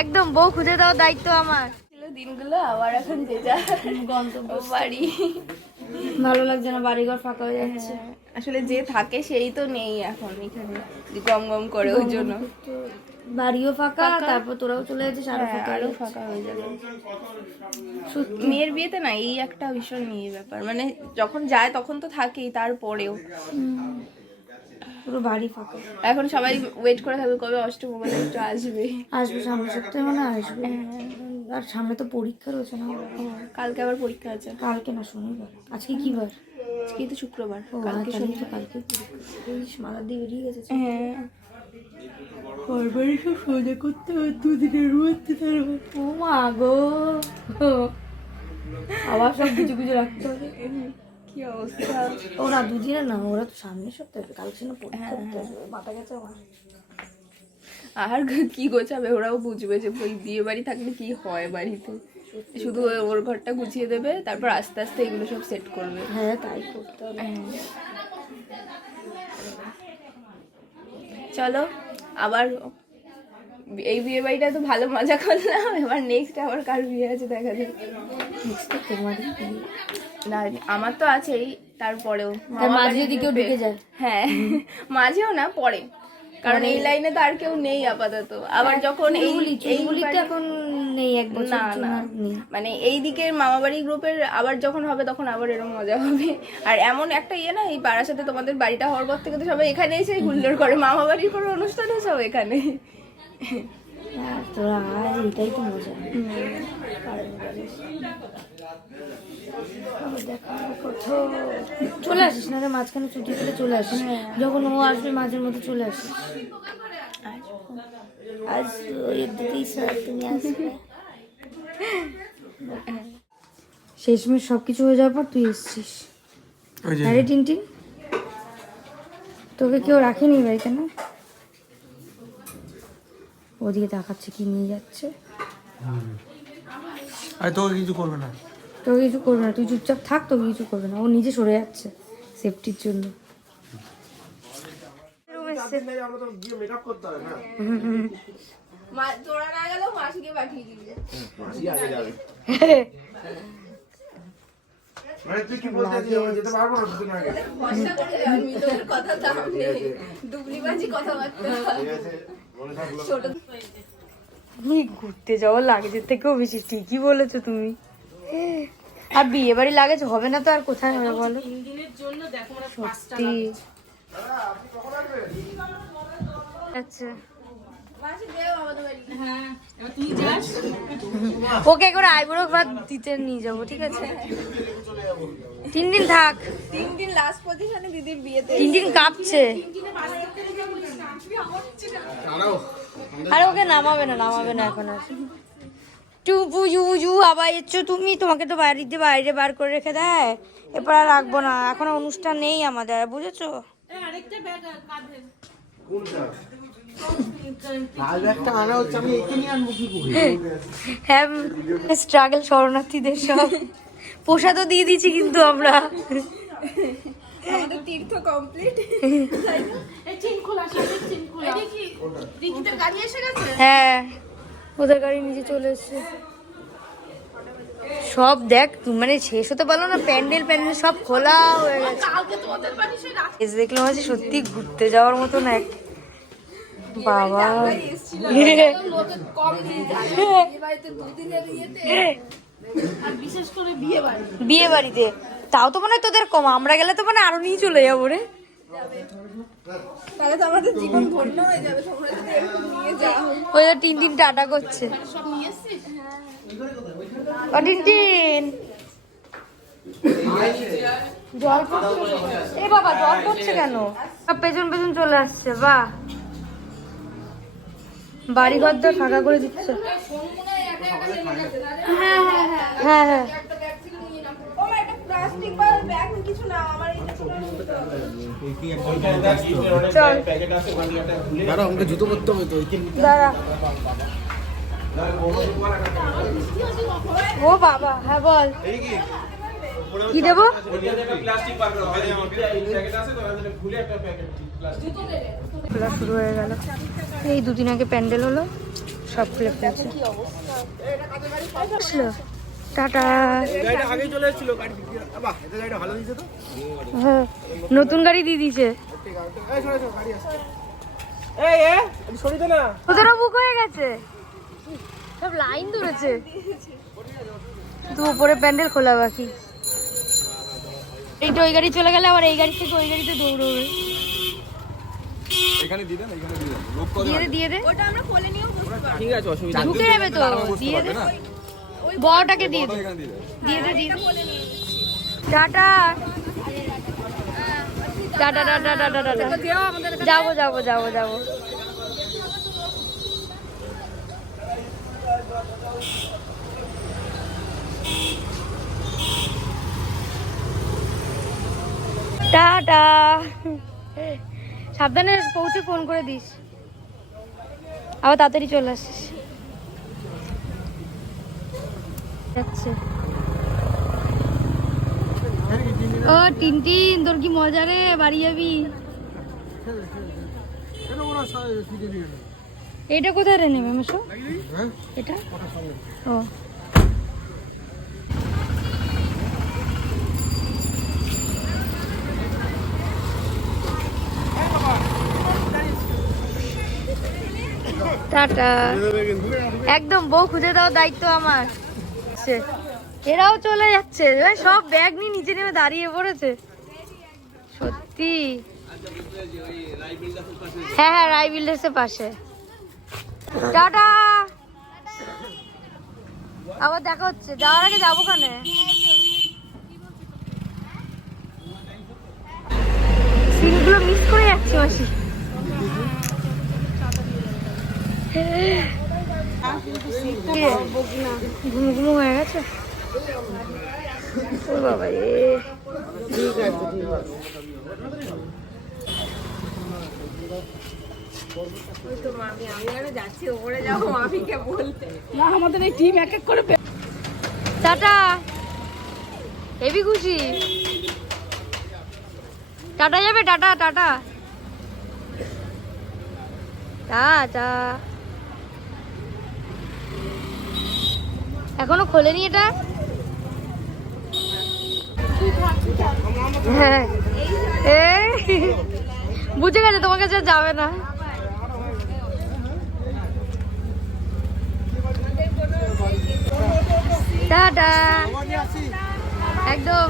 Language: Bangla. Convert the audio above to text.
একদম বউ খুঁজে দেওয়ার দায়িত্ব আমার। দিনগুলো আবার এখন যে যা। গন্তব্য বাড়ি। ভালো লাগছে না বাড়িঘর ফাঁকা হয়ে যাচ্ছে। আসলে যে থাকে সেই তো নেই এখন এখানে গম গম করে ওই জন্য। বাড়িও ফাঁকা তারপর তোরাও চলে যাচ্ছিস আরও হ্যাঁ, ফাঁকা আরও হয়ে যাচ্ছে। ফাঁকা হয়ে যাবে। মেয়ের বিয়েতে না এই একটা ভীষণ নিয়ে ব্যাপার। মানে যখন যায় তখন তো থাকেই তারপরেও। পুরো বাড়ি ফাঁকা। এখন সবাই ওয়েট করে থাকবে কবে অষ্টমঙ্গল একটু আসবে। আসবে সামনের সপ্তাহে মানে আসবে। আর সামনে তো পরীক্ষা রয়েছে না? কালকে আবার পরীক্ষা আছে। কালকে না শনিবার। আজকে কি বার? আজকে তো শুক্রবার। কালকে তাহলে শনিবার। তো কালকে। মালার দিয়ে বেরিয়ে গেছে হ্যাঁ। বারবারই সব সোজা করতে হবে দুদিনের মধ্যে তার ও মা গো। আবার সব কিছু কিছু রাখতে হবে। কি অবস্থা? ওরা দুদিনের না ওরা তো সামনের সপ্তাহে কালকে না পরীক্ষা দিতে মাথা গেছে আমার। আর কি গোছাবে ওরাও বুঝবে যে ওই বিয়ে বাড়ি থাকলে কি হয় বাড়িতে। শুধু ওর ঘরটা গুছিয়ে দেবে তারপর আস্তে আস্তে এগুলো সব সেট করবে। হ্যাঁ তাই করতে হবে। চলো আবার এই বিয়ে বাড়িটা তো ভালো মজা করলাম এবার নেক্সট আবার কার বিয়ে আছে দেখা যাবে নেক্সট তো তোমারই না আমার তো আছেই তারপরেও। মাঝে এ- ঢুকে যায়? হ্যাঁ মাঝেও না পরে। কারণ এই লাইনে তো আর কেউ নেই আপাতত। আবার যখন এই চুলবুলি এই চুলবুলি তো এখন নেই এক বছর না না। মানে এই দিকের মামাবাড়ি গ্রুপের আবার যখন হবে তখন আবার এরকম মজা হবে। আর এমন একটা ইয়ে না এই পাড়ার সাথে তোমাদের বাড়িটা হওয়ার পর থেকে তো সবাই এখানে এসে হুল্লোড় করে। মামাবাড়ির কোনো অনুষ্ঠানও সব এখানে। আর তোরা আয় এটাই তো মজা। চলে আসিস না রে মাঝখানে ছুটি করে চলে আসিস। যখন ও আসবে মাঝের মধ্যে চলে আসিস। আজ স্যার তুমি আসবে। শেষমেশ সব কিছু হয়ে যাওয়ার পর তুই এসছিস। আরে টিনটিন তোকে কেউ রাখেনি বাড়িতে না? ওদিকে তাকাচ্ছে কি নিয়ে যাচ্ছে। আরে তোকে কিছু করবে না। তোকে কিছু করবে না তুই চুপচাপ থাক তোকে কিছু করবে না ও নিজে সরে যাচ্ছে সেফটির জন্য। মা- তোরা না গেলেও মাসিকে পাঠিয়ে দিবি। মানে কথাবার্তা। ঘুরতে যাওয়ার লাগেজের থেকেও বেশি ঠিকই বলেছ তুমি। আর বিয়ে বাড়ি লাগেজ হবে না তো আর কোথায় হবে বলো? সত্যি। আচ্ছা। হ্যাঁ আমাদের বাড়ি ওকে করে আইবুড়ো ভাত দিতে নিয়ে যাব ঠিক আছে? তিন দিন থাক। তিন দিন লাস্ট পজিশনে দিদির বিয়েতে। তিন দিন কাঁপছে। আরে ওকে নামাবে না নামাবে না এখন আর। টুপু জু জু আবার এসছো তুমি তোমাকে তো বাড়িতে বাইরে বার করে রেখে দেয়। এরপর আর রাখব না। এখন অনুষ্ঠান নেই আমাদের বুঝেছ? হ্যাঁ স্ট্রাগল শরণার্থীদের সব। প্রসাদও দিয়ে দিয়েছি কিন্তু আমরা। আমাদের তীর্থ কমপ্লিট গাড়ি এসে গেছে? হ্যাঁ ওদের গাড়ি নিচে চলে এসছে। সব দেখ মানে শেষ হতে পারল না প্যান্ডেল প্যান্ডেল সব খোলা হয়ে গেছে। কালকে তোমাদের বাড়ি সে রাত এসে দেখলাম আছে সত্যি ঘুরতে যাওয়ার মতন এক বাবা। বিয়ে বাড়িতে তাও তো মনে হয় তোদের কম আমরা গেলে তো মানে আরও নিয়ে চলে যাব রে। তাহলে তো আমাদের জীবন ধন্য হয়ে যাবে তোমরা যদি এরকম নিয়ে যাও। ওই তো তিন দিন টাটা করছে। সব নিয়ে এসছিস ও টিনটিন জল পড়ছে? এ বাবা জল পড়ছে কেন? সব পেছন পেছন চলে আসছে বাহ। বাড়ি ঘর তো ফাঁকা করে দিচ্ছে। হ্যাঁ হ্যাঁ হ্যাঁ। হ্যাঁ ও মা একটা প্লাস্টিক বা ব্যাগ কিছু না আমার এই চল। দাঁড়া আমাকে জুতো পরতে হবে তো। দাঁড়া। ও বাবা হ্যাঁ বল। কি দেবো? খোলা শুরু হয়ে গেল। এই দুদিন আগে প্যান্ডেল হলো সব খুলে ফেলছে। টাটা। দিয়েছে হ্যাঁ, নতুন গাড়ি দিয়ে না ওদেরও বুক হয়ে গেছে। সব লাইন ধরেছে। প্যান্ডেল খোলা ওই গাড়ি চলে গেলে আবার এই গাড়ি থেকে ওই গাড়িতে দৌড়বে। এখানে দিয়ে দেন এখানে দিয়ে দেন। লোক কত দিয়ে দে দিয়ে দে। ওটা আমরা কোলে নিয়েও বসতে পারব। ঠিক আছে অসুবিধা ঢুকে যাবে তো দিয়ে দে। বড়টাকে দিয়ে দে। দিয়ে দিয়ে দে। দিয়ে দে tata. Tata tata tata tata যাব যাব যাব যাব। টাটা। সাবধানে পৌঁছে ফোন করে দিস। আবার তাড়াতাড়ি চলে আসিস। যাচ্ছে। ও টিনটিন তোর কি মজা রে? বাড়ি যাবি? এটা কোথায় রে নেবে মেশো এটা? ও। টাটা একদম, বউ খুঁজে দেওয়ার দায়িত্ব আমার। এরাও চলে যাচ্ছে। সব ব্যাগ নিয়ে নিচে নেমে দাঁড়িয়ে পড়েছে। সত্যি। হ্যাঁ হ্যাঁ রাই বিল্ডার্সের পাশে। টাটা। আবার দেখা হচ্ছে। যাওয়ার আগে যাব সিনগুলো মিস করে যাচ্ছি মাসি। ঘুমু ঘুমু হয়ে গেছে? ও বাবা রে। টাটা। হেভি খুশি। টাটা যাবে টাটা টাটা। টাটা। এখনও খোলেনি এটা? হ্যাঁ। বুঝে গেছে তোমার কাছে যাবে না। একদম।